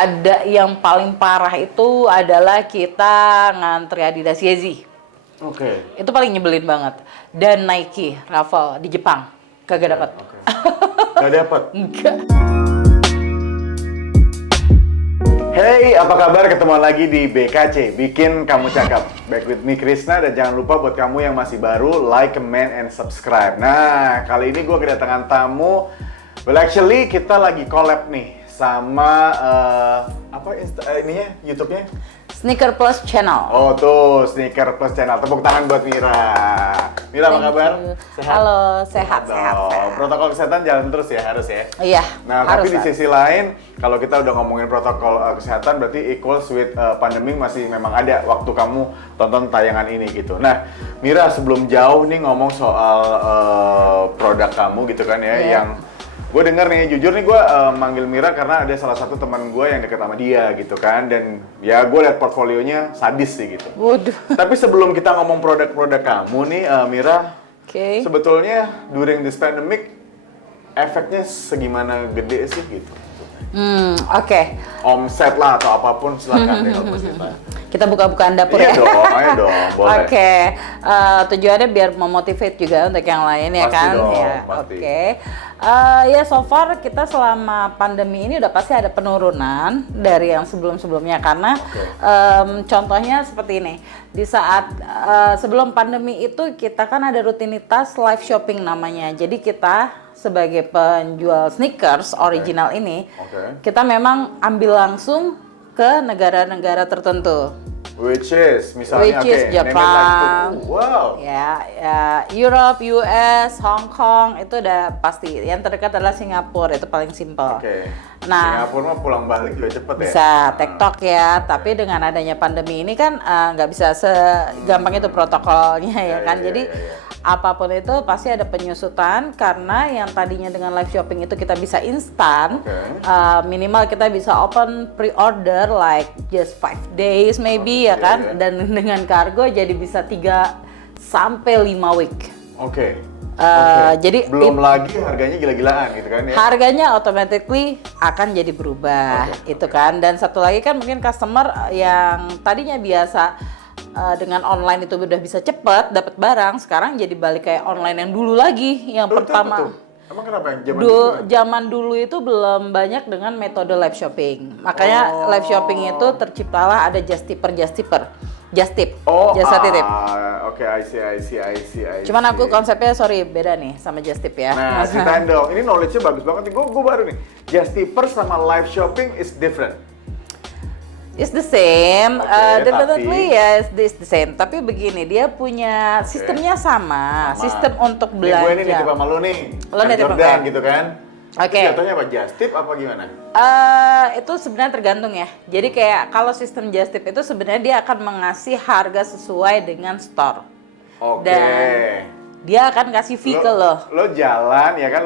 Ada yang paling parah itu adalah kita ngantri Adidas Yeezy. Oke. Itu paling nyebelin banget. Dan Nike Raffle di Jepang. Kagak dapat. Gak dapat. Enggak. Hey, apa kabar? Ketemu lagi di BKC, Bikin Kamu Cakep. Back with me, Krisna, dan jangan lupa buat kamu yang masih baru, like, comment, and subscribe. Nah, kali ini gue kedatangan tamu. Well, actually, kita lagi collab nih sama, YouTube-nya? Sneaker Plus Channel. Oh tuh, Sneaker Plus Channel. Tepuk tangan buat Mira. Mira, apa Thank kabar? you. Sehat? Halo, sehat. Protokol kesehatan jalan terus ya, harus ya? Iya, Nah, harus, tapi di Pak. sisi lain, kalau kita udah ngomongin protokol kesehatan, berarti equals with pandemi masih memang ada waktu kamu tonton tayangan ini gitu. Nah, Mira, sebelum jauh nih ngomong soal produk kamu gitu kan ya, Iya. yang gue denger nih, jujur nih gue manggil Mira karena ada salah satu teman gue yang deket sama dia gitu kan, dan ya gue liat portfolionya sadis sih gitu. Waduh. Tapi sebelum kita ngomong produk-produk kamu nih, Mira, Oke. sebetulnya during this pandemic efeknya segimana gede sih gitu? Oke. Omset lah atau apapun, silakan deh kalau cerita. Kita buka-bukaan dapur Iya ya. dong, ayo dong, boleh. Oke. Tujuannya biar memotivate juga untuk yang lain ya Pasti kan. dong, Ya, pasti. oke. Ya so far kita selama pandemi ini udah pasti ada penurunan dari yang sebelum-sebelumnya karena contohnya seperti ini. Di saat sebelum pandemi itu kita kan ada rutinitas live shopping namanya. Jadi kita sebagai penjual sneakers original ini, kita memang ambil langsung ke negara-negara tertentu. Which is, misalnya, Which is name it like Jepang. itu. Wow. Ya, Europe, US, Hong Kong itu udah pasti. Yang terdekat adalah Singapura, itu paling simpel. Oke. Nah, Singapura mah pulang balik juga cepet ya? bisa TikTok ya, tapi dengan adanya pandemi ini kan nggak bisa segampang itu protokolnya ya kan. Jadi apapun itu pasti ada penyusutan karena yang tadinya dengan live shopping itu kita bisa instan, minimal kita bisa open pre-order like just 5 days maybe ya kan, dan dengan kargo jadi bisa 3 sampai 5 week. Jadi belum lagi harganya gila-gilaan gitu kan ya? Harganya automatically akan jadi berubah itu kan. Dan satu lagi kan mungkin customer yang tadinya biasa dengan online itu udah bisa cepet dapat barang, sekarang jadi balik kayak online yang dulu lagi yang pertama. Emang kenapa yang Zaman dulu itu belum banyak dengan metode live shopping. Makanya live shopping itu terciptalah ada just tip. Jasa titip. Oke, I see. Cuman aku konsepnya beda nih sama just tip ya. Nah, ceritain dong. Ini knowledge-nya bagus banget nih. Gue baru nih. Just tipper sama live shopping is different. It's the same, definitely tapi... yes, it's the same. Tapi begini, dia punya sistemnya sama. Sistem untuk belanja. Gue ini nitip sama lo nih, Lo nitip Jordan gitu kan. Oke. Jatuhnya apa, just tip apa gimana? Itu sebenarnya tergantung ya. Jadi kayak kalau sistem just tip itu sebenarnya dia akan mengasih harga sesuai dengan store. Dan dia akan kasih fee ke lo. Lo jalan ya kan,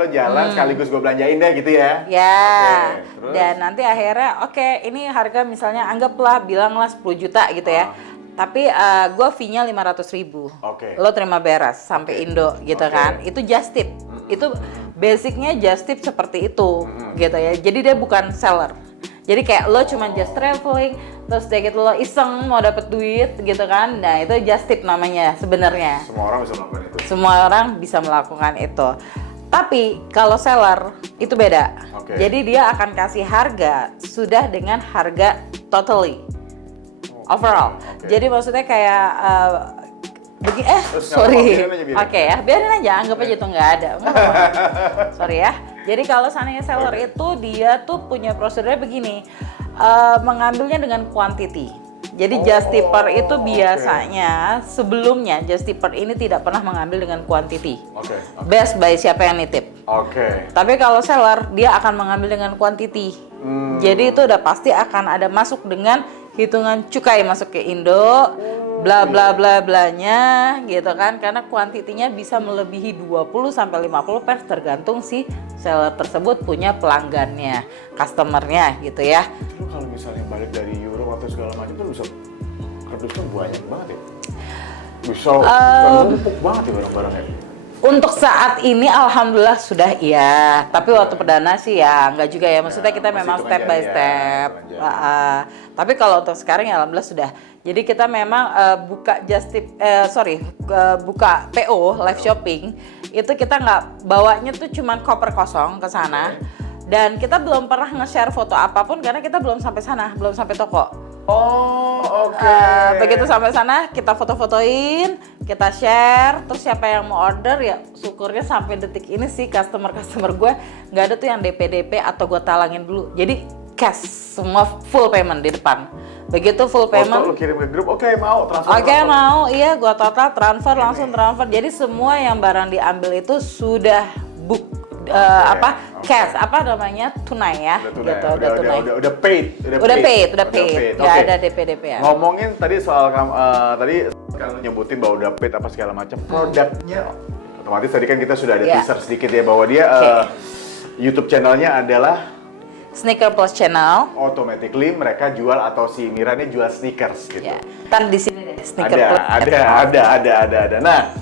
sekaligus gue belanjain deh gitu ya. Ya. Terus? Dan nanti akhirnya ini harga misalnya bilanglah 10 juta gitu ya. Tapi gue fee-nya 500.000. Lo terima beres sampai Indo gitu kan. Itu just tip. Itu basicnya just tip seperti itu gitu ya. Jadi dia bukan seller. Jadi kayak lo cuma just traveling, terus sedikit lo iseng mau dapet duit gitu kan. Nah itu just tip namanya sebenarnya. Semua orang bisa melakukan itu. Semua orang bisa melakukan itu. Tapi kalau seller itu beda. Jadi dia akan kasih harga sudah dengan harga totally overall. Jadi maksudnya kayak biarin aja, anggap aja itu nggak ada. Sorry ya. Jadi kalau seandainya seller itu dia tuh punya prosedurnya begini, mengambilnya dengan quantity. Jadi just tipper itu biasanya sebelumnya just tipper ini tidak pernah mengambil dengan quantity. Best by siapa yang nitip. Tapi kalau seller dia akan mengambil dengan quantity. Jadi itu udah pasti akan ada masuk dengan hitungan cukai masuk ke Indo, bla bla bla blanya gitu kan, karena kuantitinya bisa melebihi 20 sampai 50 tergantung si seller tersebut punya pelanggannya, customernya gitu ya. Lu kalau misalnya balik dari Euro atau segala macam tuh bisa kardusnya banyak banget ya. Bisa numpuk banget ya barang-barangnya. Untuk saat ini alhamdulillah sudah iya, tapi waktu perdana sih ya nggak juga ya, maksudnya kita masih memang hitung step aja, by ya, step. hitung aja. Tapi kalau untuk sekarang ya alhamdulillah sudah. Jadi kita memang buka buka PO live shopping itu kita nggak bawanya tuh cuman koper kosong ke sana. Dan kita belum pernah nge-share foto apapun karena kita belum sampai sana, belum sampai toko. Oh, oke. Begitu sampai sana kita foto-fotoin, kita share, terus siapa yang mau order ya syukurnya sampai detik ini sih customer gue nggak ada tuh yang DP atau gue talangin dulu. Jadi cash, semua full payment di depan. Begitu full payment. Foto lu kirim ke grup, oke mau transfer. Oke mau, iya gue total transfer langsung transfer. Jadi semua yang barang diambil itu sudah book. Cash namanya tunai ya, gitu udah tunai. Udah paid. Udah paid. Nggak ada DP ya. Ngomongin tadi soal tadi kan nyebutin bahwa udah paid apa segala macam. Produknya otomatis tadi kan kita sudah ada teaser sedikit ya bahwa dia YouTube channelnya adalah Sneaker Plus Channel. Automatically mereka jual atau si Mira ini jual sneakers gitu. Ya. Ntar di sini deh Sneaker Plus. Ada. Nah,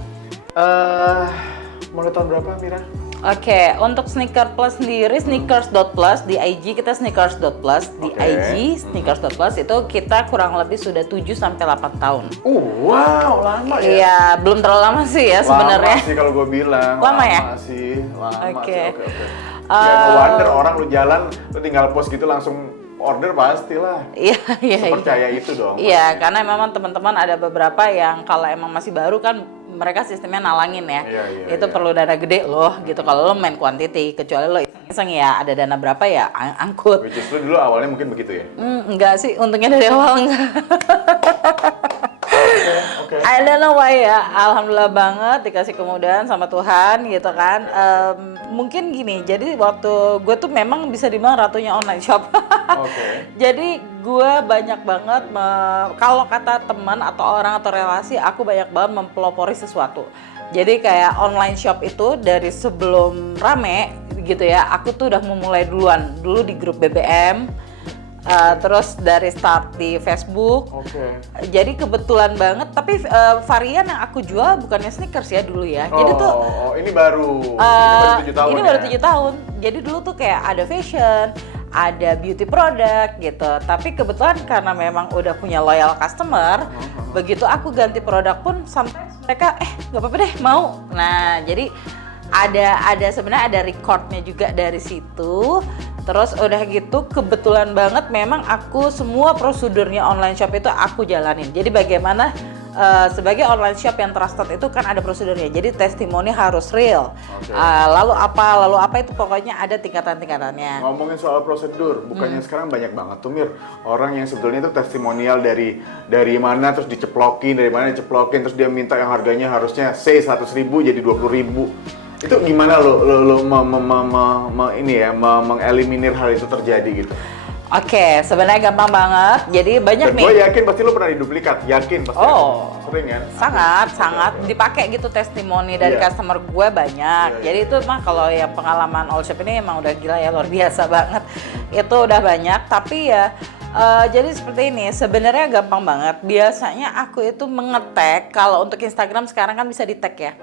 mulai tahun berapa Mira? Oke, untuk Sneaker Plus sendiri, sneakers.plus di IG kita sneakers.plus, di IG sneakers.plus itu kita kurang lebih sudah 7-8 tahun. Wow, lama ya? Iya, belum terlalu lama sih ya sebenarnya. Lama sih kalau gue bilang. Lama ya? Lama Oke. sih. Ya, no wonder orang lu jalan, lu tinggal post gitu langsung order pastilah. Iya. Percaya itu dong. Iya, karena memang teman-teman ada beberapa yang kalau emang masih baru kan mereka sistemnya nalangin ya. Itu perlu dana gede loh gitu kalau lo main quantity, kecuali lo iseng ya ada dana berapa ya angkut. Which is lu dulu awalnya mungkin begitu ya? Enggak sih, untungnya dari awal enggak. Okay. I don't know why ya, alhamdulillah banget dikasih kemudahan sama Tuhan gitu kan. Mungkin gini, jadi waktu gue tuh memang bisa dibilang ratunya online shop. Jadi gue banyak banget, kalau kata teman atau orang atau relasi, aku banyak banget mempelopori sesuatu. Jadi kayak online shop itu dari sebelum rame gitu ya, aku tuh udah memulai duluan, dulu di grup BBM. Terus dari start di Facebook. Jadi kebetulan banget, tapi varian yang aku jual bukannya sneakers ya dulu ya. Jadi tuh ini baru 7 tahun. Ini baru 7 tahun. Jadi dulu tuh kayak ada fashion, ada beauty product gitu. Tapi kebetulan karena memang udah punya loyal customer, begitu aku ganti produk pun sampai mereka nggak apa-apa deh mau. Nah, jadi ada sebenarnya ada recordnya juga dari situ. Terus udah gitu kebetulan banget memang aku semua prosedurnya online shop itu aku jalanin. Jadi bagaimana sebagai online shop yang trusted itu kan ada prosedurnya. Jadi testimoni harus real. Lalu apa itu pokoknya ada tingkatan-tingkatannya. Ngomongin soal prosedur, bukannya sekarang banyak banget tuh Mir orang yang sebetulnya itu testimonial dari mana terus diceplokin, terus dia minta yang harganya harusnya say 100.000 jadi 20.000. Itu gimana lo mengeliminir hal itu terjadi gitu? Oke, sebenarnya gampang banget. Jadi banyak Dan nih. gue yakin pasti lo pernah diduplikat, yakin pasti. Sering kan? Sangat dipakai gitu testimoni dari customer gue banyak. Jadi itu mah kalau yang pengalaman all shop ini emang udah gila ya, luar biasa banget. Itu udah banyak, tapi ya jadi seperti ini, sebenarnya gampang banget. Biasanya aku itu mengetek, kalau untuk Instagram sekarang kan bisa di-tag ya.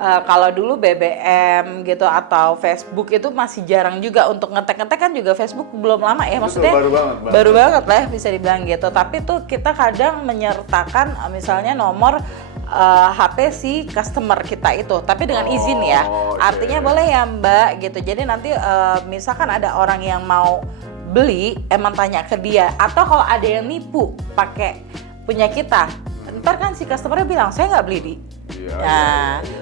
Kalau dulu BBM gitu atau Facebook itu masih jarang juga untuk ngetek kan juga Facebook belum lama ya, maksudnya baru banget lah bisa dibilang gitu. Tapi tuh kita kadang menyertakan misalnya nomor HP si customer kita itu, tapi dengan izin ya. Artinya boleh ya Mbak gitu. Jadi nanti misalkan ada orang yang mau beli, emang tanya ke dia, atau kalau ada yang nipu pakai punya kita, ntar kan si customernya bilang saya nggak beli di.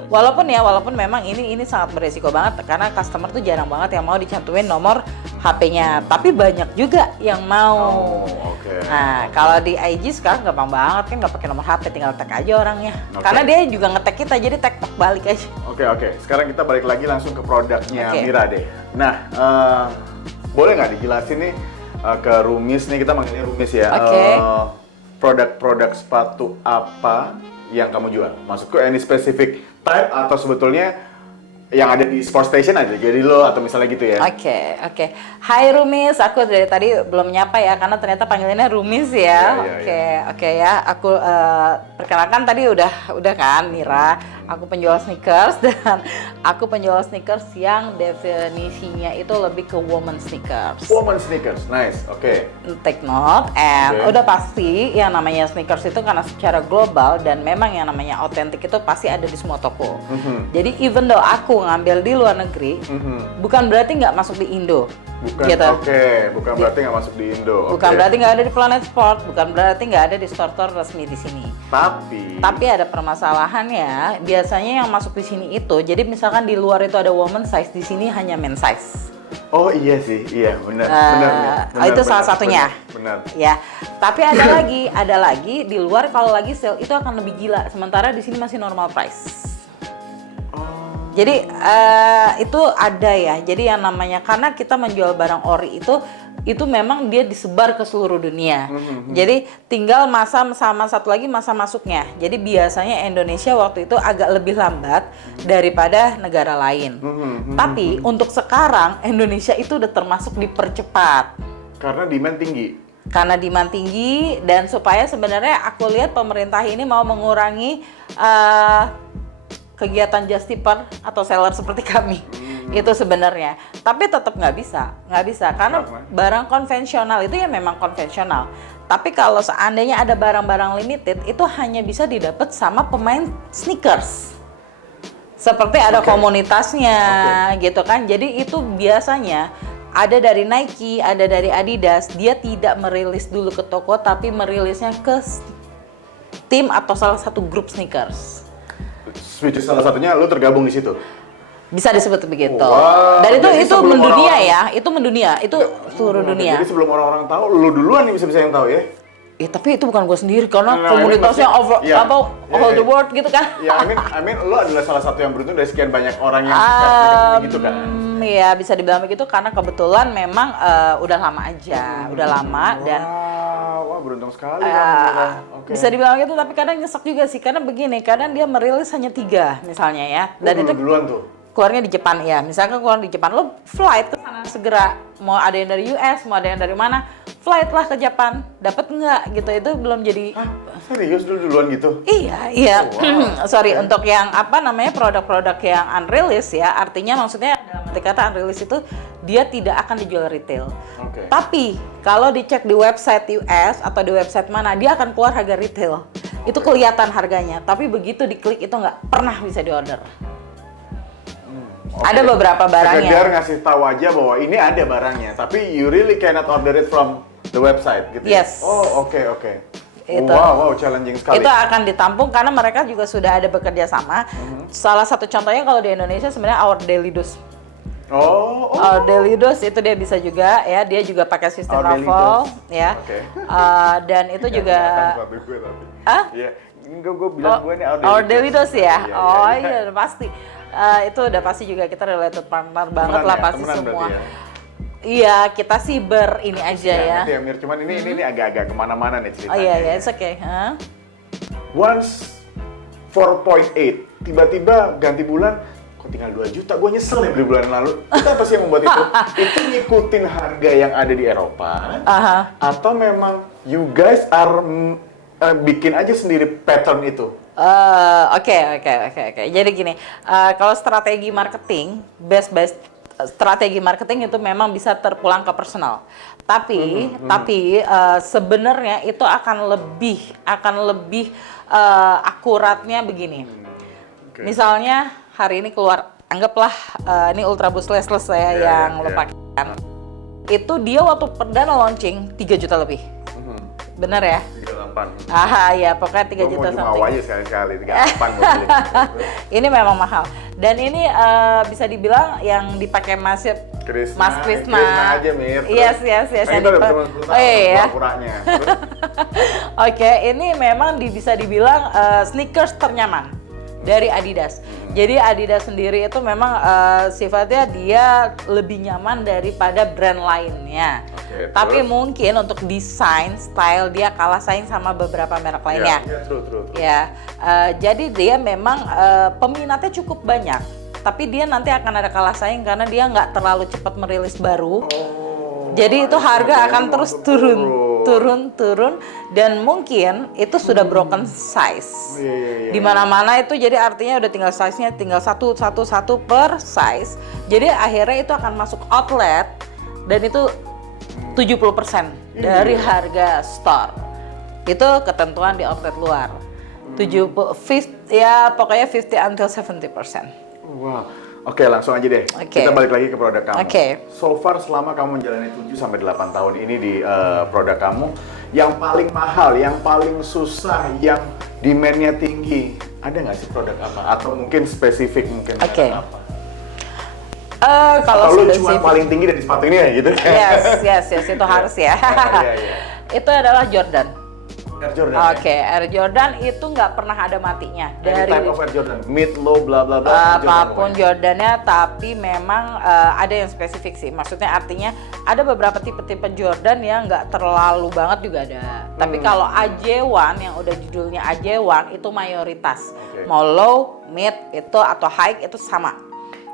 Walaupun memang ini sangat beresiko banget karena customer tuh jarang banget yang mau dicantumin nomor HP-nya, tapi banyak juga yang mau. Nah, kalau di IG sekarang gampang banget kan, nggak pakai nomor HP, tinggal tag aja orangnya. Karena dia juga nge-tag kita, jadi tag balik aja. Oke. Sekarang kita balik lagi langsung ke produknya Mira deh. Nah, boleh nggak dijelasin nih ke Rumis nih, kita manggilnya Rumis ya. Produk-produk sepatu apa yang kamu jual? Maksudku any specific type atau sebetulnya yang ada di Sport Station aja, jadi lo atau misalnya gitu ya? Oke. Hai Rumis, aku dari tadi belum nyapa ya karena ternyata panggilannya Rumis ya. Oke ya. Aku perkenalkan tadi udah kan Mira. Aku penjual sneakers dan aku penjual sneakers yang definisinya itu lebih ke woman sneakers. Woman sneakers, nice, oke. Take note, and Oke. udah pasti yang namanya sneakers itu karena secara global dan memang yang namanya otentik itu pasti ada di semua toko. Jadi even though aku ngambil di luar negeri, bukan berarti nggak masuk di Indo. Bukan, Gitu. bukan berarti nggak masuk di Indo. Bukan oke. berarti nggak ada di Planet Sport, bukan berarti nggak ada di store-store resmi di sini. Tapi Ada permasalahannya, biasanya yang masuk di sini itu, jadi misalkan di luar itu ada woman size, di sini hanya men size. oh iya sih, iya benar, Itu salah satunya. Benar. Ya, tapi ada lagi di luar kalau lagi sale itu akan lebih gila, sementara di sini masih normal price. Jadi itu ada ya. Jadi yang namanya karena kita menjual barang ori itu memang dia disebar ke seluruh dunia. Jadi tinggal masa sama satu lagi masa masuknya. Jadi biasanya Indonesia waktu itu agak lebih lambat daripada negara lain. Tapi untuk sekarang Indonesia itu udah termasuk dipercepat. Karena demand tinggi. Karena demand tinggi dan supaya sebenarnya aku lihat pemerintah ini mau mengurangi kegiatan just tipper atau seller seperti kami itu sebenarnya, tapi tetap nggak bisa karena barang konvensional itu ya memang konvensional. Tapi kalau seandainya ada barang-barang limited itu hanya bisa didapat sama pemain sneakers, seperti ada komunitasnya gitu kan. Jadi itu biasanya ada dari Nike, ada dari Adidas, dia tidak merilis dulu ke toko tapi merilisnya ke tim atau salah satu grup sneakers. Which is salah satunya lu tergabung di situ. Bisa disebut begitu. Wow, Dan jadi itu sebelum mendunia orang-orang- ya, itu mendunia, itu seluruh dunia. Jadi sebelum orang-orang tahu, lu duluan nih bisa-bisa yang tahu ya. Ya tapi itu bukan gue sendiri karena Nah, komunitasnya ini over maksudnya- all the world gitu kan. Ya, I mean, lu adalah salah satu yang beruntung dari sekian banyak orang yang suka sneakers gitu kan. Ya bisa dibilang begitu karena kebetulan memang udah lama aja, udah lama dan Wah, beruntung sekali kamu. Oke. bisa dibilang gitu. Tapi kadang nyesek juga sih karena begini, kadang dia merilis hanya 3 misalnya ya, dan itu duluan tuh. keluarnya di Jepan ya. Misalkan keluar di Jepan, lo flight ke sana segera. Mau ada yang dari US, mau ada yang dari mana, flight lah ke Jepang. Dapat nggak gitu, itu belum jadi. Serius duluan gitu? Iya. Sorry, untuk yang apa namanya produk-produk yang unreleased ya, artinya maksudnya dalam arti kata unreleased itu dia tidak akan dijual retail. Oke. Tapi kalau dicek di website US atau di website mana, dia akan keluar harga retail. Itu kelihatan harganya, tapi begitu diklik itu nggak pernah bisa diorder. Ada beberapa barangnya. Sekedar ngasih tahu aja bahwa ini ada barangnya, tapi you really cannot order it from the website gitu. Yes. Oh, oke. Itu. Wow, challenging sekali. Itu akan ditampung karena mereka juga sudah ada bekerja sama. Salah satu contohnya kalau di Indonesia sebenarnya Our Daily Dose. Oh. Our Daily Dose itu dia bisa juga ya, dia juga pakai sistem Our Daily raffle Dose. ya. Oke. Dan itu juga Iya, gue bilang gue nih Our Daily Dose ya. Iya. Iya, pasti. Itu udah pasti juga kita related partner banget Temenan lah ya? pasti Temenan semua. berarti ya? Iya, kita sih ini aja ya. Ngerti ya, Mir, cuman ini agak-agak kemana-mana nih ceritanya. Oh iya, it's okay. Once 4.8, tiba-tiba ganti bulan, kok tinggal 2 juta, gue nyesel ya beli bulan lalu. Itu apa sih yang membuat itu? Itu ngikutin harga yang ada di Eropa? Atau memang you guys are bikin aja sendiri pattern itu? Oke. Jadi gini, kalau strategi marketing, best strategi marketing itu memang bisa terpulang ke personal. Tapi sebenarnya itu akan lebih akuratnya begini. Misalnya hari ini keluar, anggaplah ini Ultra Boost Lashless saya yang lo pakai. Itu dia waktu perdana launching 3 juta lebih. Bener ya? 38. Ya pokoknya 3 juta something. something. Mau aja sekali-sekali, 38 gue beli. Ini memang mahal. Dan ini bisa dibilang yang dipakai Mas Krishna. Krishna aja, Mir. Yes. Kan kita udah berteman 10 tahun, iya. pura-puranya. Oke, ini memang bisa dibilang sneakers ternyaman dari Adidas. Jadi Adidas sendiri itu memang sifatnya dia lebih nyaman daripada brand lainnya. Tapi mungkin untuk desain, style dia kalah saing sama beberapa merek lainnya. True. Ya, jadi dia memang peminatnya cukup banyak. Tapi dia nanti akan ada kalah saing karena dia nggak terlalu cepat merilis baru. Jadi itu harga akan terus turun. turun dan mungkin itu sudah broken size. Iya. Di mana-mana itu jadi artinya udah tinggal size-nya tinggal satu per size. Jadi akhirnya itu akan masuk outlet dan itu 70% dari harga store. Itu ketentuan di outlet luar. 50 ya pokoknya 50 until 70%. Wah. Oke, langsung aja deh. Kita balik lagi ke produk kamu. So far selama kamu menjalani 7 sampai 8 tahun ini di produk kamu, yang paling mahal, yang paling susah, yang demand-nya tinggi, ada nggak sih produk apa? Atau mungkin spesifik mungkin apa? Kalau lu cuma paling tinggi dari sepatu ini ya gitu? Yes, itu harus ya. Itu adalah Jordan. Air Jordan. Air Jordan itu nggak pernah ada matinya. Dari type of Air Jordan, mid, low, bla bla bla. Apapun Jordannya, tapi memang ada yang spesifik sih. Maksudnya artinya ada beberapa tipe-tipe Jordan yang nggak terlalu banget juga ada. Tapi kalau AJ1 yang udah judulnya AJ1 itu mayoritas. Mau low, mid itu atau high itu sama.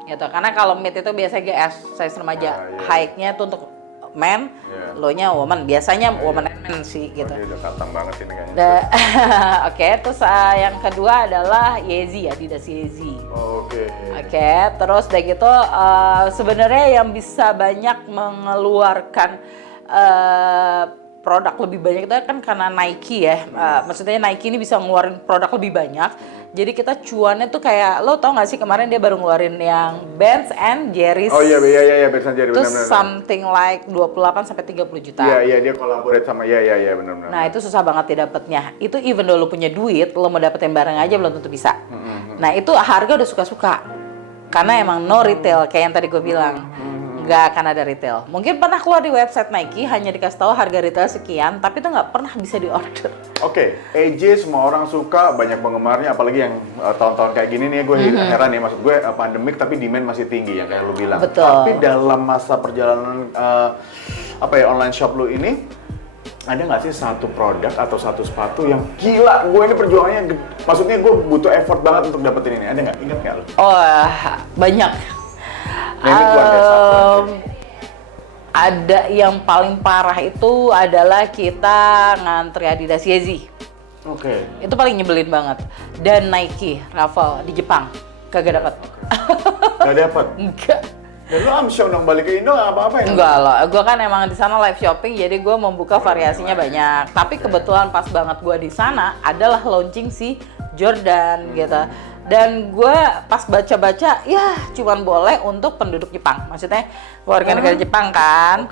Gitu. Karena kalau mid itu biasanya GS size remaja, high-nya itu untuk men, low-nya woman. Biasanya woman and men sih gitu. Ini udah katang banget ini kayaknya. Terus yang kedua adalah Yeezy, Adidas Yeezy. Terus udah gitu sebenarnya yang bisa banyak mengeluarkan produk lebih banyak itu kan karena Nike ya. Maksudnya Nike ini bisa ngeluarin produk lebih banyak. Jadi kita cuannya tuh kayak, lo tau gak sih kemarin dia baru ngeluarin yang Ben and Jerry's. Oh iya Ben and Jerry's. Terus something like 28 sampai 30 juta. Iya dia collaborate sama benar. Nah itu susah banget didapatnya. Itu even though lo punya duit, lo mau dapetin barang aja belum tentu bisa. Nah itu harga udah suka-suka. Karena emang no retail kayak yang tadi gue bilang. Nggak akan ada retail. Mungkin pernah keluar di website Nike hanya dikasih tahu harga retail sekian, tapi itu nggak pernah bisa diorder. AJ semua orang suka, banyak penggemarnya, apalagi yang tahun-tahun kayak gini nih gue heran ya, maksud gue pandemik tapi demand masih tinggi yang kayak lu bilang. Betul. Tapi dalam masa perjalanan online shop lu ini, ada nggak sih satu produk atau satu sepatu yang gila, gue ini perjuangannya, maksudnya gue butuh effort banget untuk dapetin ini, ada nggak? Ingat nggak lu? Banyak. Ada yang paling parah itu adalah kita ngantri Adidas Yeezy. Itu paling nyebelin banget. Dan Nike Raffle di Jepang kagak dapat. Gak dapat? Enggak. Dan lu amsyong dong balik ke Indo nggak apa-apa ya? Enggak loh, gue kan emang di sana live shopping jadi gue membuka variasinya banyak. Tapi kebetulan pas banget gue di sana adalah launching si Jordan gitu. Dan gue pas baca-baca, ya cuman boleh untuk penduduk Jepang. Maksudnya warga negara Jepang kan.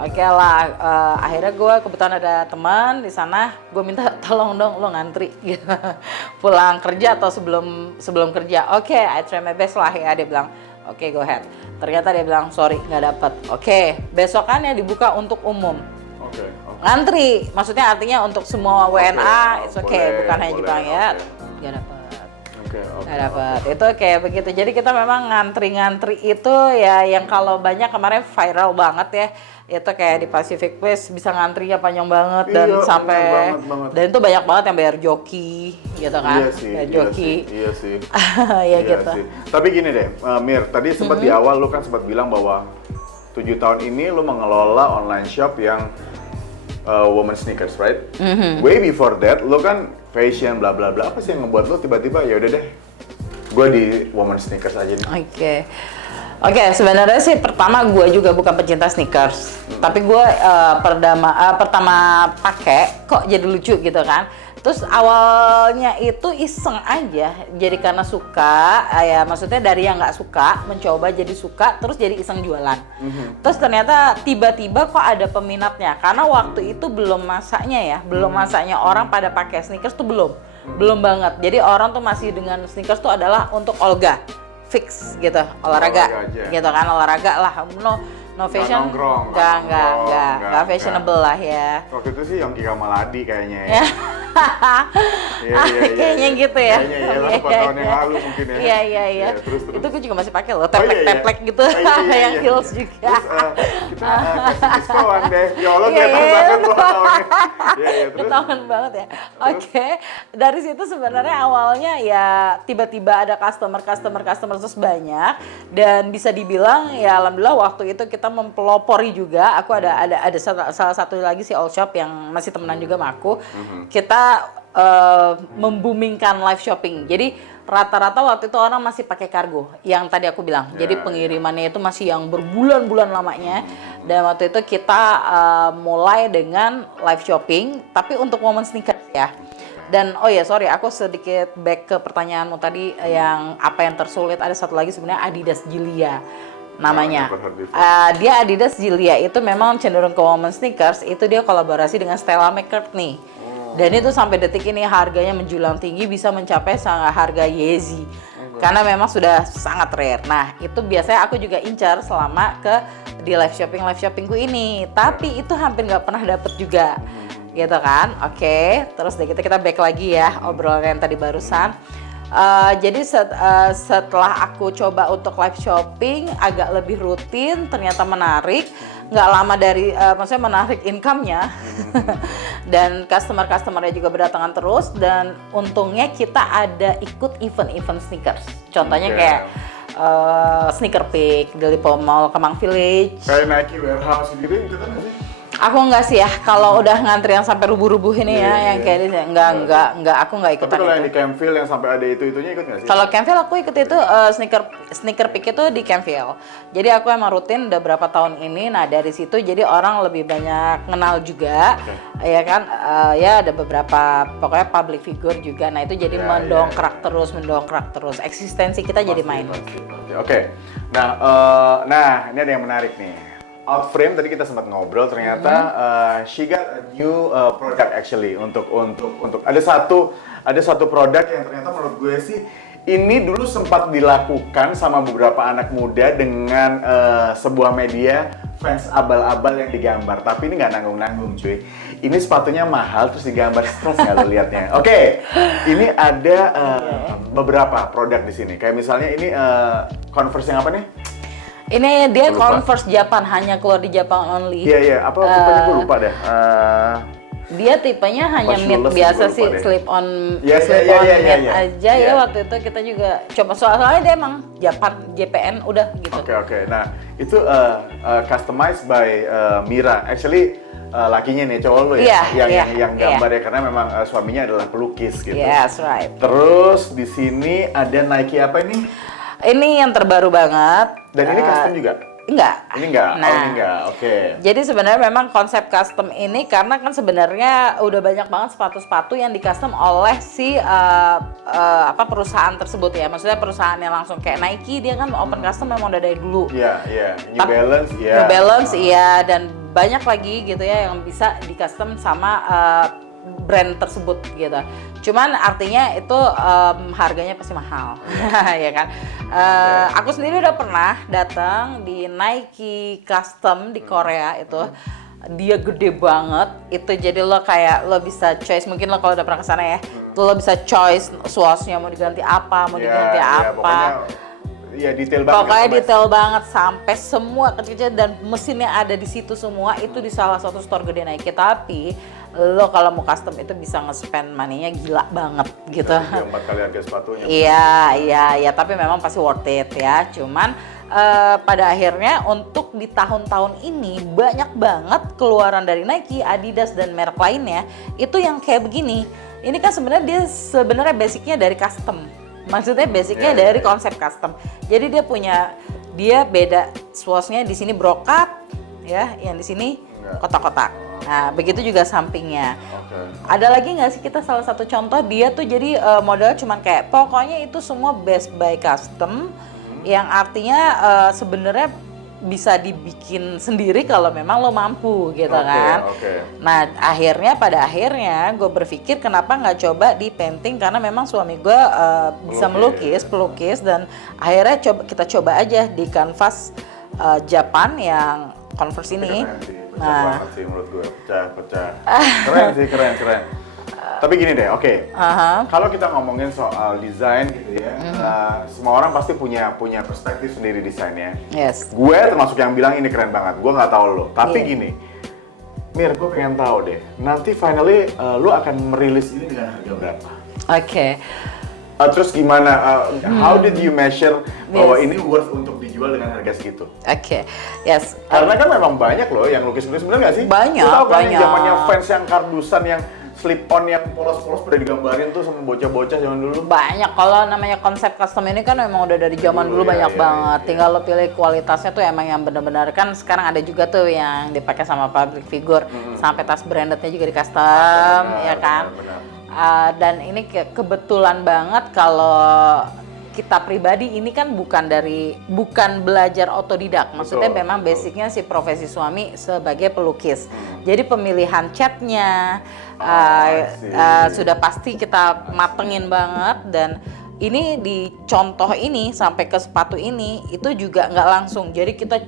Oke lah, akhirnya gue kebetulan ada teman di sana, gue minta tolong dong lo ngantri gitu. Pulang kerja atau sebelum kerja. I try my best lah ya, dia bilang. Go ahead. Ternyata dia bilang sorry nggak dapet. Besokannya dibuka untuk umum. Ngantri, maksudnya artinya untuk semua WNA, bukan hanya Jepang ya. Nggak dapet. Nggak dapat. Itu kayak begitu. Jadi kita memang ngantri itu ya yang kalau banyak kemarin viral banget ya. Itu kayak di Pacific Place bisa ngantrinya panjang banget dan sampai banget. Dan itu banyak banget yang bayar joki gitu kan. Iya sih. Gitu. Tapi gini deh, Mir, tadi sempat di awal lu kan sempat bilang bahwa 7 tahun ini lu mengelola online shop yang woman sneakers, right? Way before that, lu kan fashion bla bla bla, apa sih yang ngebuat lo tiba-tiba ya udah deh gue di woman sneakers aja nih? Sebenarnya sih pertama gue juga bukan pecinta sneakers, tapi gue pertama pakai kok jadi lucu gitu kan. Terus awalnya itu iseng aja, jadi karena suka, ya maksudnya dari yang nggak suka mencoba jadi suka, terus jadi iseng jualan. Terus ternyata tiba-tiba kok ada peminatnya, karena waktu itu belum masanya orang pada pakai sneakers tuh belum banget. Jadi orang tuh masih dengan sneakers tuh adalah untuk olga, fix gitu, olahraga gitu kan, olahraga lah, no fashion, nggak fashionable lah ya. Waktu itu sih Yongki Kamaladi kayaknya ya. Iya, Kayaknya gitu ya. Kayaknya ya, beberapa tahun yang lalu mungkin ya. Iya. Terus. Itu gue juga masih pakai loh, Oh, teplek-teplek gitu, yang heels juga. Terus kita kasih diskon deh. Ya Allah, Iya, kelihatan banget loh tahunnya. Iya, terus. Ketahuan banget ya. Oke, dari situ sebenarnya awalnya ya tiba-tiba ada customer terus banyak, dan bisa dibilang ya alhamdulillah waktu itu kita mempelopori juga. Aku ada salah satu lagi si All Shop yang masih temenan juga sama aku. Kita membumingkan live shopping. Jadi rata-rata waktu itu orang masih pakai kargo yang tadi aku bilang. Jadi pengirimannya itu masih yang berbulan-bulan lamanya. Dan waktu itu kita mulai dengan live shopping, tapi untuk women sneakers ya. Dan oh ya sorry, aku sedikit back ke pertanyaanmu tadi yang apa yang tersulit. Ada satu lagi sebenarnya Adidas Gilia namanya. Dia Adidas Gilia itu memang cenderung ke women sneakers. Itu dia kolaborasi dengan Stella McCartney. Dan itu sampai detik ini harganya menjulang tinggi, bisa mencapai harga Yeezy. Karena memang sudah sangat rare. Nah, itu biasanya aku juga incar selama di live shoppingku ini. Tapi itu hampir nggak pernah dapet juga. Gitu kan? Oke, terus deh kita back lagi ya obrolan yang tadi barusan. Jadi setelah aku coba untuk live shopping agak lebih rutin, ternyata menarik. Nggak lama dari maksudnya menarik income-nya. Dan customer-customernya juga berdatangan terus, dan untungnya kita ada ikut event-event sneakers. Contohnya kayak Sneaker Peek, di Lipo Mall, Kemang Village. Kayak Nike Warehouse gitu kan sih? Aku enggak sih ya, kalau udah ngantri yang sampai rubuh-rubuh ini yang kayak ini enggak, aku enggak ikutan. Tapi kalau itu. yang di Campville yang sampai ada itunya ikut nggak sih? Kalau Campville aku ikut itu sneaker peek itu di Campville. Jadi aku emang rutin udah berapa tahun ini. Nah dari situ jadi orang lebih banyak kenal juga, ya kan? Ya ada beberapa pokoknya public figure juga. Nah itu jadi mendongkrak terus eksistensi kita jadi main. Oke. Nah ini ada yang menarik nih. Outframe tadi kita sempat ngobrol, ternyata she got a new product actually untuk ada satu produk yang ternyata menurut gue sih ini dulu sempat dilakukan sama beberapa anak muda dengan sebuah media fans abal-abal yang digambar, tapi ini nggak nanggung-nanggung cuy. Ini sepatunya mahal terus digambar, stres nggak lo liatnya? Oke, ini ada beberapa produk di sini. Kayak misalnya ini Converse yang apa nih? Ini dia Converse Japan, hanya keluar di Japan only. Iya, apa tipenya gue lupa deh. Dia tipenya hanya mid biasa sih, slip on mid aja ya. Waktu itu kita juga coba, soalnya dia emang Japan, JPN udah gitu. Oke. Nah, itu customized by Mira. Actually lakinya nih, cowok lu ya, yang gambar ya, karena memang suaminya adalah pelukis gitu. Yes, right. Terus di sini ada Nike apa ini? Ini yang terbaru banget. Dan ini custom juga? Enggak. Ini enggak? Nah, ini enggak, oke. Jadi sebenarnya memang konsep custom ini karena kan sebenarnya udah banyak banget sepatu-sepatu yang di custom oleh si perusahaan tersebut ya. Maksudnya perusahaan yang langsung kayak Nike, dia kan open custom memang udah dari dulu. Iya. New Balance, iya. Dan banyak lagi gitu ya yang bisa di custom sama brand tersebut gitu. Cuman artinya itu harganya pasti mahal, ya kan. Aku sendiri udah pernah datang di Nike Custom di Korea itu. Dia gede banget, itu jadi lo bisa choice, mungkin lo kalau udah pernah kesana ya, lo bisa choice swatch-nya mau diganti apa, pokoknya, ya detail banget. Pokoknya detail banget sampai semua kecil-kecil, dan mesinnya ada di situ semua. Itu di salah satu store gede Nike. Tapi lo kalau mau custom itu bisa nge-spend money-nya gila banget gitu. 4 kali harga sepatunya. Iya, tapi memang pasti worth it ya. Cuman pada akhirnya untuk di tahun-tahun ini banyak banget keluaran dari Nike, Adidas dan merek lainnya itu yang kayak begini. Ini kan sebenarnya basicnya dari custom. Maksudnya basicnya dari konsep custom. Jadi dia beda swatch-nya, di sini brokat ya, yang di sini kotak-kotak. Nah, begitu juga sampingnya. Ada lagi nggak sih kita salah satu contoh, dia tuh jadi model cuman kayak pokoknya itu semua best by custom, yang artinya sebenarnya bisa dibikin sendiri kalau memang lo mampu gitu kan. Nah pada akhirnya gue berpikir kenapa nggak coba di painting, karena memang suami gue bisa pelukis, dan akhirnya kita coba aja di kanvas Japan yang Converse ini. Pecah banget sih menurut gue, pecah. Keren. Tapi gini deh, oke. Aha. Kalau kita ngomongin soal desain gitu ya, semua orang pasti punya perspektif sendiri desainnya. Yes. Gue termasuk yang bilang ini keren banget. Gue nggak tahu lo. Tapi Iya. gini, Mir, gue pengen tahu deh. Nanti finally lo akan merilis ini dengan harga berapa? Oke. Terus gimana? How did you measure bahwa Yes. ini worth untuk dijual dengan harga segitu? Oke. Yes. Karena kan memang banyak loh yang lukis-lukis, bener nggak sih? Banyak, Lu tahu kan yang banyak. zamannya fans yang kardusan yang slip on yang polos-polos pada digambarin tuh sama bocah-bocah zaman dulu. Banyak, kalau namanya konsep custom ini kan memang udah dari zaman dulu Iya, banyak iya, banget. iya. Tinggal lo pilih kualitasnya tuh emang yang benar-benar, kan sekarang ada juga tuh yang dipakai sama public figure, sampai tas brandednya juga di custom, ya kan? Benar. Dan ini kebetulan banget kalau kita pribadi ini kan bukan belajar otodidak. Maksudnya Betul, memang betul. basicnya si profesi suami sebagai pelukis. Jadi pemilihan catnya I see. sudah pasti kita matengin banget, dan ini di contoh ini sampai ke sepatu ini itu juga nggak langsung. Jadi kita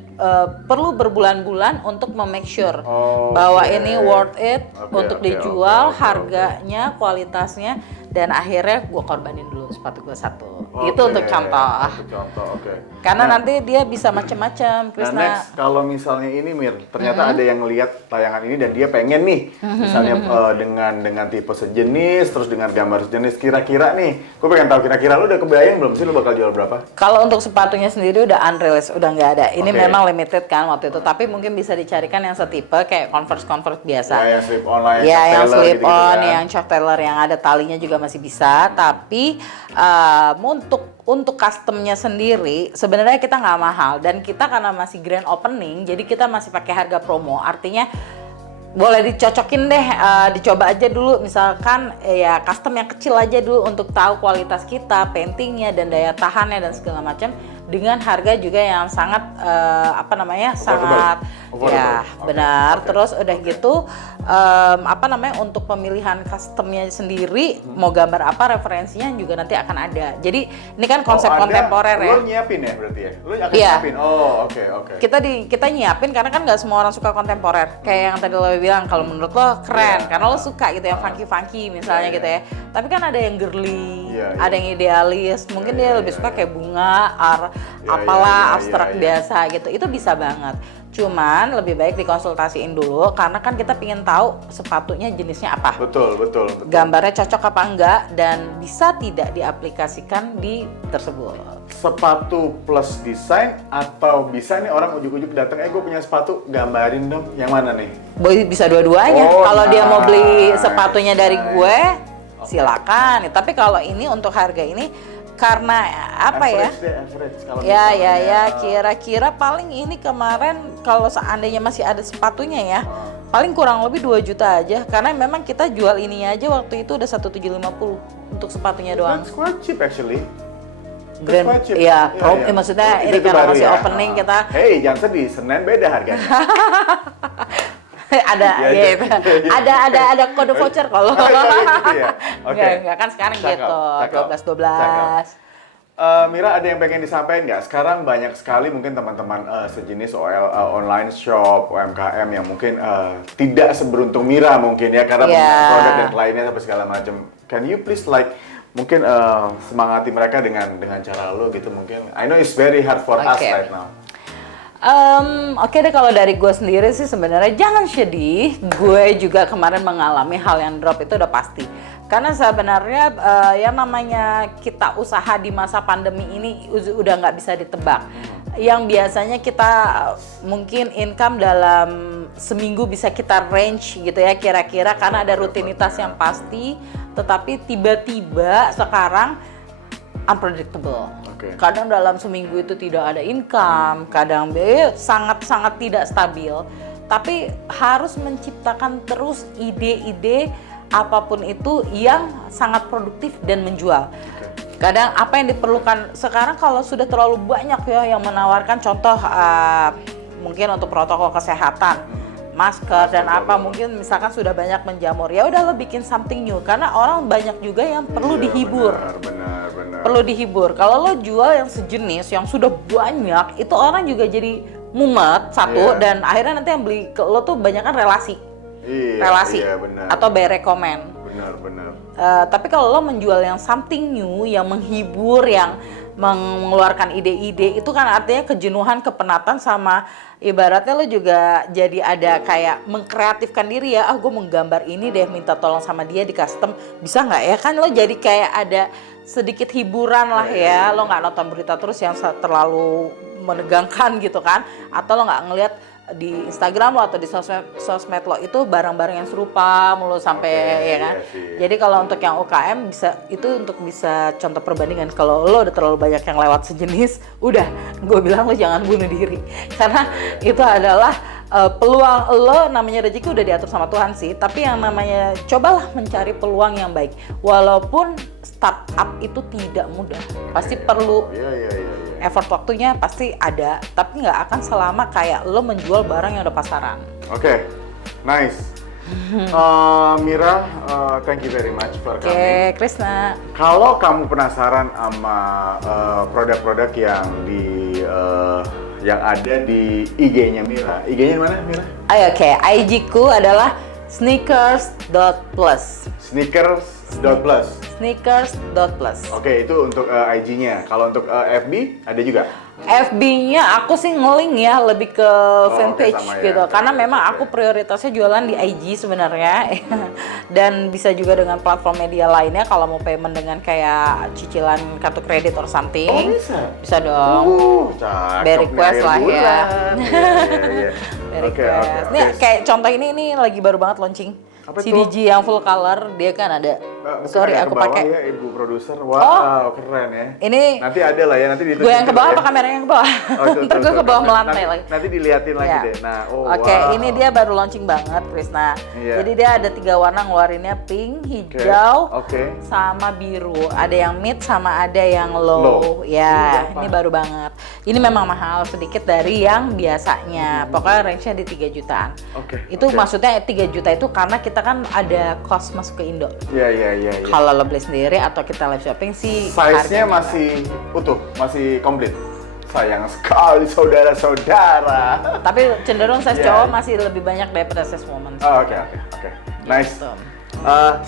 perlu berbulan-bulan untuk make sure bahwa Oke. ini worth it Oke, untuk oke, dijual, oke. harganya, kualitasnya, dan akhirnya gue korbanin dulu sepatu gue satu. Itu Oke, untuk contoh. Untuk contoh, oke. Karena Nah, nanti dia bisa macam-macam, Nah, Krisna. next, kalau misalnya ini Mir, ternyata ada yang lihat tayangan ini dan dia pengen nih, misalnya dengan tipe sejenis, terus dengan gambar sejenis, kira-kira nih, gue pengen tahu kira-kira lu udah kebayang belum sih lu bakal jual berapa? Kalau untuk sepatunya sendiri udah unreleased, udah nggak ada. Ini Oke. memang limited kan waktu itu, tapi mungkin bisa dicarikan yang setipe kayak Converse biasa. Ya, yang slip on lah, Ya, yang Chuck Taylor slip gitu-gitu on, kan. yang Chuck Taylor yang ada talinya juga masih bisa. Tapi untuk customnya sendiri sebenarnya kita nggak mahal, dan kita karena masih grand opening, jadi kita masih pakai harga promo. Artinya boleh dicocokin deh, dicoba aja dulu, misalkan ya custom yang kecil aja dulu untuk tahu kualitas kita, paintingnya dan daya tahannya dan segala macam, dengan harga juga yang sangat sangat Affordable. ya Oke, benar. oke. Terus udah gitu untuk pemilihan customnya sendiri, mau gambar apa, referensinya juga nanti akan ada. Jadi ini kan konsep ada, kontemporer ya. Lu nyiapin ya berarti ya? Lu akan Iya. nyiapin? Oh, oke. Kita nyiapin karena kan nggak semua orang suka kontemporer. Kayak yang tadi lo bilang, kalau menurut lo keren, Iya. karena lo suka gitu yang funky misalnya Iya, gitu ya. Tapi kan ada yang girly, Iya, iya. ada yang idealis. Mungkin Iya, dia iya, lebih iya, suka iya. kayak bunga, Iya, apalah iya, iya, abstrak iya. biasa gitu. Itu bisa banget. Cuman lebih baik dikonsultasiin dulu, karena kan kita pingin tahu sepatunya jenisnya apa. Betul. Gambarnya cocok apa enggak, dan bisa tidak diaplikasikan di tersebut. Sepatu plus desain, atau bisa nih orang ujuk-ujuk datang, gue punya sepatu, gambarin dong, yang mana nih? Bisa dua-duanya. Oh, Kalau dia mau beli nice, sepatunya dari nice. gue, silakan. Tapi kalau ini untuk harga ini, karena apa ya? Average deh, average. Kalau Ya, misalnya, kira-kira paling ini kemarin kalau seandainya masih ada sepatunya ya, paling kurang lebih 2 juta aja. Karena memang kita jual ini aja waktu itu udah 1.750 untuk sepatunya doang. That's quite cheap actually. Grand, That's quite cheap. iya, Iya. maksudnya Itu ini karena baru masih ya? opening kita Hey, jangan sedih, Senin beda harganya. ada Iya, ya, iya. ada kode voucher kalau. Oh, iya, gitu ya? Oke. Enggak kan sekarang Cakep, gitu, cakep, 12. Mira, ada yang pengen disampaikan nggak? Sekarang banyak sekali mungkin teman-teman sejenis online shop, UMKM yang mungkin tidak seberuntung Mira mungkin ya, karena Yeah. punya produk dan lainnya sampai segala macam. Can you please mungkin semangati mereka dengan cara lo gitu mungkin? I know it's very hard for us Oke. right now. Oke deh, kalau dari gue sendiri sih sebenarnya jangan sedih. Gue juga kemarin mengalami hal yang drop, itu udah pasti. Karena sebenarnya yang namanya kita usaha di masa pandemi ini udah nggak bisa ditebak. Yang biasanya kita mungkin income dalam seminggu bisa kita range gitu ya kira-kira, karena ada rutinitas yang pasti. Tetapi tiba-tiba sekarang unpredictable. Oke. Kadang dalam seminggu itu tidak ada income, kadang sangat-sangat tidak stabil. Tapi harus menciptakan terus ide-ide apapun itu yang sangat produktif dan menjual. Kadang apa yang diperlukan sekarang, kalau sudah terlalu banyak ya yang menawarkan, contoh mungkin untuk protokol kesehatan, masker dan apa, mungkin misalkan sudah banyak menjamur, ya udah lo bikin something new, karena orang banyak juga yang perlu Iya, dihibur. Benar. Perlu dihibur. Kalau lo jual yang sejenis yang sudah banyak, itu orang juga jadi mumet satu, Iya. dan akhirnya nanti yang beli ke lo tuh banyak kan relasi Iya, relasi iya, benar. atau by recommend. Benar. Tapi kalau lo menjual yang something new, yang menghibur, yang mengeluarkan ide-ide, itu kan artinya kejenuhan, kepenatan, sama ibaratnya lo juga jadi ada kayak mengkreatifkan diri ya. Gue menggambar ini deh, minta tolong sama dia di custom, bisa nggak ya? Kan lo jadi kayak ada sedikit hiburan lah ya. Lo nggak nonton berita terus yang terlalu menegangkan gitu kan, atau lo nggak ngelihat di Instagram lo atau di sosmed lo itu barang-barang yang serupa mulu sampai ya kan. Jadi kalau untuk yang UKM bisa contoh perbandingan. Kalau lo udah terlalu banyak yang lewat sejenis, udah gue bilang lo jangan bunuh diri karena itu adalah peluang lo. Namanya rezeki udah diatur sama Tuhan sih, tapi yang namanya cobalah mencari peluang yang baik. Walaupun startup itu tidak mudah, pasti perlu effort, waktunya pasti ada, tapi nggak akan selama kayak lo menjual barang yang udah pasaran. Oke, nice. Mira, thank you very much for coming. Oke, Krisna. Kalau kamu penasaran sama produk-produk yang yang ada di IG-nya Mira, IG-nya mana Mira? Oke, IG-ku adalah sneakers.plus. Sneakers.plus. Sneakers.plus. Oke, itu untuk IG-nya. Kalau untuk FB ada juga? FB-nya aku sih nge-link ya, lebih ke fanpage sama gitu. ya. Karena memang aku prioritasnya jualan di IG sebenarnya. Dan bisa juga dengan platform media lainnya kalau mau payment dengan kayak cicilan kartu kredit or something. Oh, bisa? Bisa dong. Cakep. By request lah ya. Iya. By Oke. request. Nih kayak contoh ini lagi baru banget launching. Apa CDG yang full color, dia kan ada. Sorry, aku pakai. Ya, ibu produser. Wow, keren ya. Ini nanti ada lah ya, nanti gue yang ke bawah apa kamera yang ke bawah? Ntar gue ke bawah melantai lagi. Nanti diliatin lagi deh. Nah, Oke, ini dia baru launching banget, Krisna. Iya. Jadi dia ada 3 warna ngeluarinnya, pink, hijau, sama biru. Ada yang mid sama ada yang low. Ya, ini baru banget. Ini memang mahal sedikit dari yang biasanya. Pokoknya range-nya di 3 jutaan. Itu maksudnya 3 juta itu karena kita kan ada cost masuk ke Indo. Iya. Kalau lo beli sendiri atau kita live shopping sih size-nya masih utuh, masih komplit. Sayang sekali saudara-saudara. Tapi cenderung size cowok masih lebih banyak daripada size woman. Oke. Nice.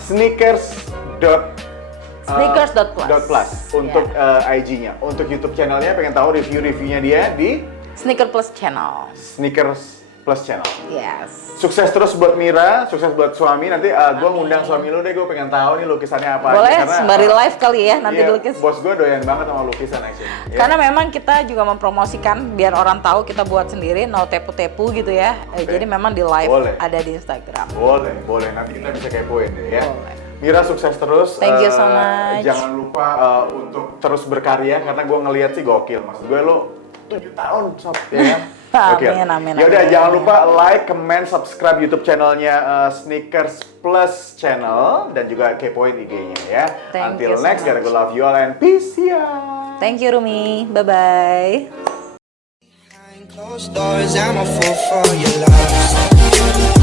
Sneakers.plus untuk IG-nya. Untuk YouTube channelnya pengen tahu review-reviewnya dia di Sneaker Plus Channel. Sneakers Plus Channel. Yes. Sukses terus buat Mira, sukses buat suami. Nanti gue ngundang suami lu deh, gue pengen tahu nih lukisannya apa. Boleh, sembari live kali ya nanti dilukis. Bos gue doyan banget sama lukisan actually. Karena memang kita juga mempromosikan biar orang tahu kita buat sendiri, no tepu-tepu gitu ya. Jadi memang di live ada di Instagram. Boleh. Nanti kita bisa kepoin deh ya. Boleh. Mira sukses terus. Thank you so much. Jangan lupa untuk terus berkarya karena gue ngelihat sih gokil. Maksud gue lo 7 tahun sob, ya kan? Amin. Yaudah, jangan lupa like, comment, subscribe YouTube channelnya Sneakers Plus Channel dan juga kepoin IG-nya ya. Until next, gotta go love you all and peace ya. Thank you Rumi, bye-bye. Closed doors, I'm a fool for your love.